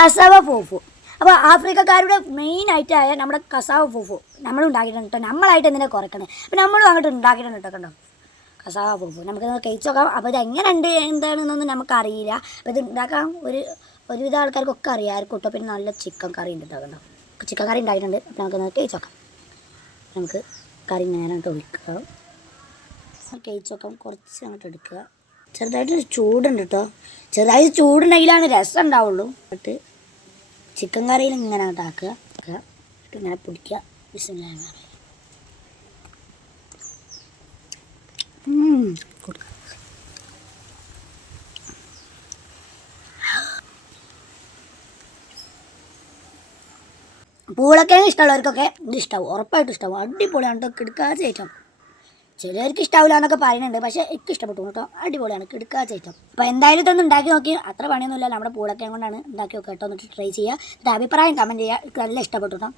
Cassava ഫൂഫു. അപ്പോൾ ആഫ്രിക്കക്കാരുടെ main ആയിട്ടായ നമ്മുടെ cassava ഫൂഫു നമ്മൾ ഉണ്ടാക്കിയിട്ടുണ്ട് കേട്ടോ. നമ്മളായിട്ട് എന്തിനാ കുറയ്ക്കണേ. അപ്പോൾ നമ്മളും അങ്ങോട്ട് ഉണ്ടാക്കിയിട്ടുണ്ട് കേട്ടോ. കണ്ടോ കസാവ ഫൂഫു. നമുക്ക് കഴിച്ച് നോക്കാം. അപ്പോൾ ഇത് എങ്ങനെ ഉണ്ട് എന്താണെന്നൊന്നും നമുക്കറിയില്ല. അപ്പോൾ ഇത് ഉണ്ടാക്കാൻ ഒരുവിധ ആൾക്കാർക്കൊക്കെ അറിയാമായിരിക്കും കേട്ടോ. പിന്നെ നല്ല ചിക്കൻ കറി ഉണ്ട് കേട്ടോ. കണ്ടോ ചിക്കൻ കറി ഉണ്ടാക്കിയിട്ടുണ്ട്. അപ്പോൾ നമുക്ക് കഴിച്ച് നോക്കാം. നമുക്ക് കറി നേരിട്ട് ഒഴിക്കുക. കഴിച്ച് നോക്കാം. കുറച്ച് അങ്ങോട്ട് എടുക്കുക. ചെറുതായിട്ടൊരു ചൂടുണ്ട് കേട്ടോ. ചെറുതായിട്ട് ചൂടുണ്ടെങ്കിലാണ് രസം ഉണ്ടാവുള്ളൂ. എന്നിട്ട് ചിക്കൻ കറിയിൽ ഇങ്ങനെ ആക്കുക. എന്നിട്ട് ഇങ്ങനെ പിടിക്കുക. ബിസ്മില്ലാഹിർ കൊടുക്കുക. പൂളക്കിഴങ്ങ് ഇഷ്ടമുള്ളവർക്കൊക്കെ ഇത് ഇഷ്ടമാവും. ഉറപ്പായിട്ടും ഇഷ്ടമാവും. അടിപൊളിയാണ് കേട്ടോ. കിടക്കാച്ച ഐറ്റം. ചിലർക്ക് ഇഷ്ടാവില്ല എന്നൊക്കെ പറയുന്നുണ്ട്. പക്ഷേ എനിക്ക് ഇഷ്ടപ്പെട്ടു കേട്ടോ. അടിപൊളിയാണ് കിടക്കാച്ച ഐറ്റം. അപ്പോൾ എന്തായാലും ഇതൊന്നും ഉണ്ടാക്കി നോക്കി. അത്ര പണിയൊന്നുമില്ല. നമ്മുടെ പൂളക്കിഴങ്ങ് കൊണ്ടാണ് ഉണ്ടാക്കി നോക്കുക കേട്ടോ. എന്നിട്ട് ട്രൈ ചെയ്യുക. എന്നിട്ട് അഭിപ്രായം കമൻറ്റ് ചെയ്യുക. എനിക്ക് നല്ല ഇഷ്ടപ്പെട്ടു കേട്ടോ.